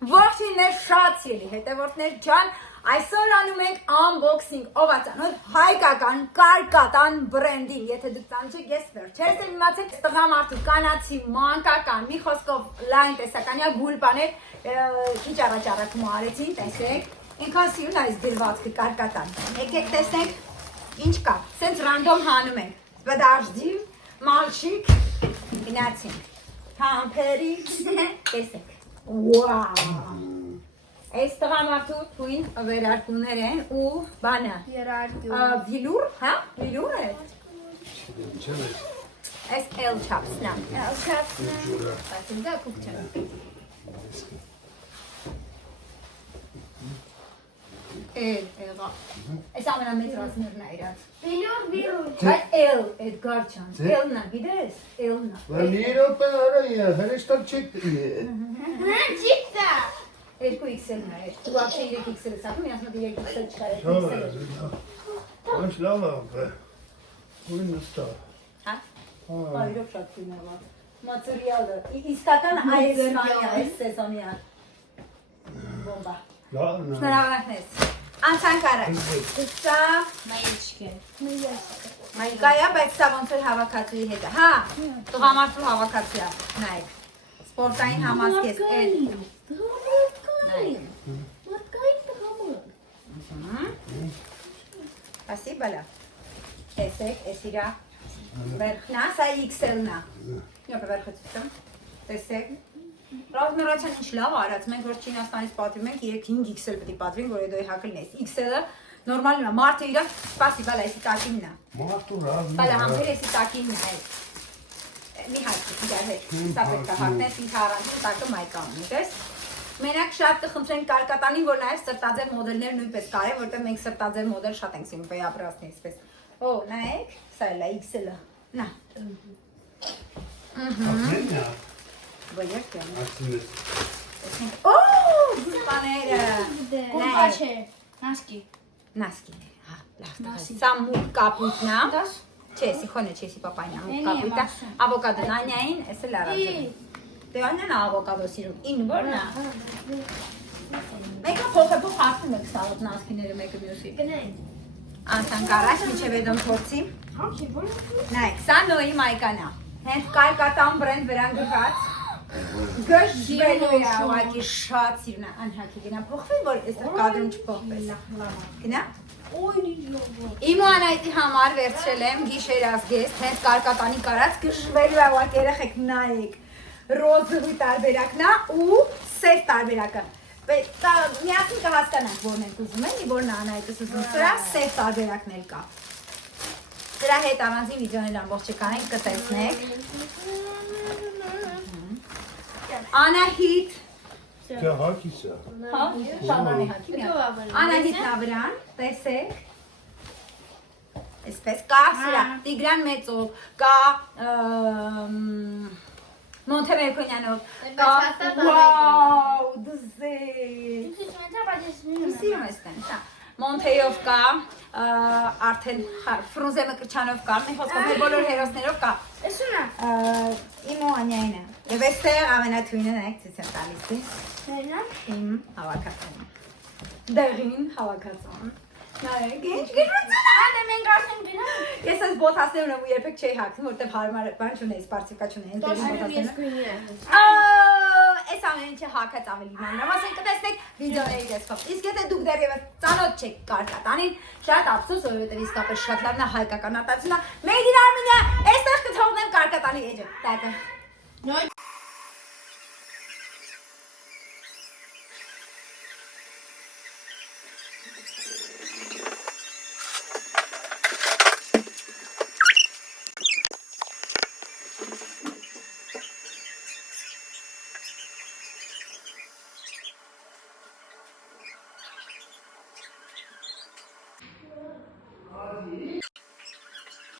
Ողջույններ շատ սիրելի հետևորդներ ջան, այսօր անում ենք unboxing ով ածանոթ հայկական կարկատան բրենդին, եթե դուք ծանոթ եք, ես վերջերս եմ իմացել տղամարդու կանացի մանկական, մի խոսքով լայն տեսականյա գուլպաներ քիչ առաջ առաքում արեցին, տեսեք, ինքան սիրուն այս դրվածքը կարկատան, եկեք տեսնենք ինչ կա, սենց ռանդոմ հանում ենք, Подожди, մալչիկ, գնացինք, համպերի, տեսեք, Wow! Այս տղամարդու թույն վերարկուներ են ու բանը վիլուր, հա? Վիլուր է? Այս էլ չապսնա Բայց ինձա կուկ չեմ Այս ամենամեծ ռասներն է իրաց Վիլուր Բայց էլ, Էդգար չան, էլն է, գիտես, էլն է Լիրոպեն արա է, հրեշտակ չեք Չիկտա Երկու XL-ն է, դու ապշե 3XL է սակում, ես մոտ 3XL չկար Անչ լավ է, ուրին նստա Հա? Այրով շատ կույնավա Մացուրիալը, իսկական այեսպանյա, այս սեզոնյա Բոմբա Շնորհավորանքներս Անցանք առաջ Սա Մայիկայա, բայց սա ոնց էր հավաքածուի հետ է Հա, տղամարդու հավաքածուի է, նայեք Սպորտային համազգես Спасибо, Ля. Տեսեք, այս իրա վերքնա, սա XL-ն է Նյոպը վերքացություն, տեսեք Ռազմերացան ինչ լավ արած, մենք որ Չինաստանից պատվիմ ենք 3-5 XL պտի պատվին, որ եդոյ հակլն ես XL-ը նորմալն է, մարդը իրա, սպասիբ, ալա, եսի տակինն է Մարդու ռազմին Բալա, համպեր եսի տակինն է Մի հարկի, իրա հետ, սա պետք է հարկնես, ինքը առանցին տակը մայկա ունի, տես Մենակ շատ կխնդրենք կարկատանին, որ նաև սրտաձև մոդելներ նույնպես կարև, որտեղ մենք սրտաձև մոդել շատ ենք սիրում վեյաբրասնի այսպես Օ, նայեք, սա էլ է, XL-ը, նա Ակնենյա Բոյեր կեմ Ակնենյա Օ, գուլպաները Գուլպա չէ, նասկի Նասկիներ, հա, լավ տղաս Սա մուկ կապույտն է Չէ, սիխոն է, չէ, սի պապայնյա, մուկ կապույտը Ավոկադը նանյային, ես էլ առած եմ Դե անեն ավոկադո սիրում, ին որն է Մեկը փոխեպող հարցում եք սաղոտ նասկիները մեկը մյուսի Անցանք առաջ, միջև էդոմ թորցի Նայք, սա նոյի մայկան է Հենց կարկատան բրենդ վրան գրված Գշվելու է ավակի շատ սիրուն է անհակի գնա Փոխվի, որ այստեղ կադրում չփոխվես Գնա Իմ ու անայտի համար վերցրել եմ գիշեր ազգեստ Հենց կարկատանի կարած գշվելու է ավակ երեխեք նայեք Ռոզովի տարբերակն է ու սև տարբերակը Միասին կհասկանանք որն ենք ուզում են, որն է անայտս ուզում Սրա սև տարբերակն էլ կա Սրա հետ առանձին վիդեոներ ամբողջը կանենք կտեսնեք Անահիտ Դա հակիս է Հա, շալանի հակի Անահիտ նավրան, տեսեք Այսպես կա սրա Տիգրան Մեծով, կա Մոնթեմերկոնյանով, կա Վաու, դզեք Դու սիրում ես տեն, Մոնթեյով կա, արդեն Ֆրունզե Մկրչանով կա, մի խոսքով մեր բոլոր հերոսներով կա Իմ ու Անյային է Եվ այստեղ ամենաթույնը նայեք ցույց եմ տալիս Իմ հավաքածուն Դեղին հավաքածուն Նայեք, ինչ գժվացան Ես այս բոթասներ ունեմ ու երբեք չէի հագցում, որտև հարմար բան չունեի, սպարսիկա չունեի Այս ամեն ինչը հագած ավելի մանրամասն կտեսնեք վիդեոների տեսքով Իսկ եթե դուք դեռևս ծանոթ չեք կարկատանին, շատ ափսոս, որովհետև իսկապես շատ լավն է հայկական արտադրությունը Made in Armenia, այստեղ կթողնեմ կարկատանի էջը Տատը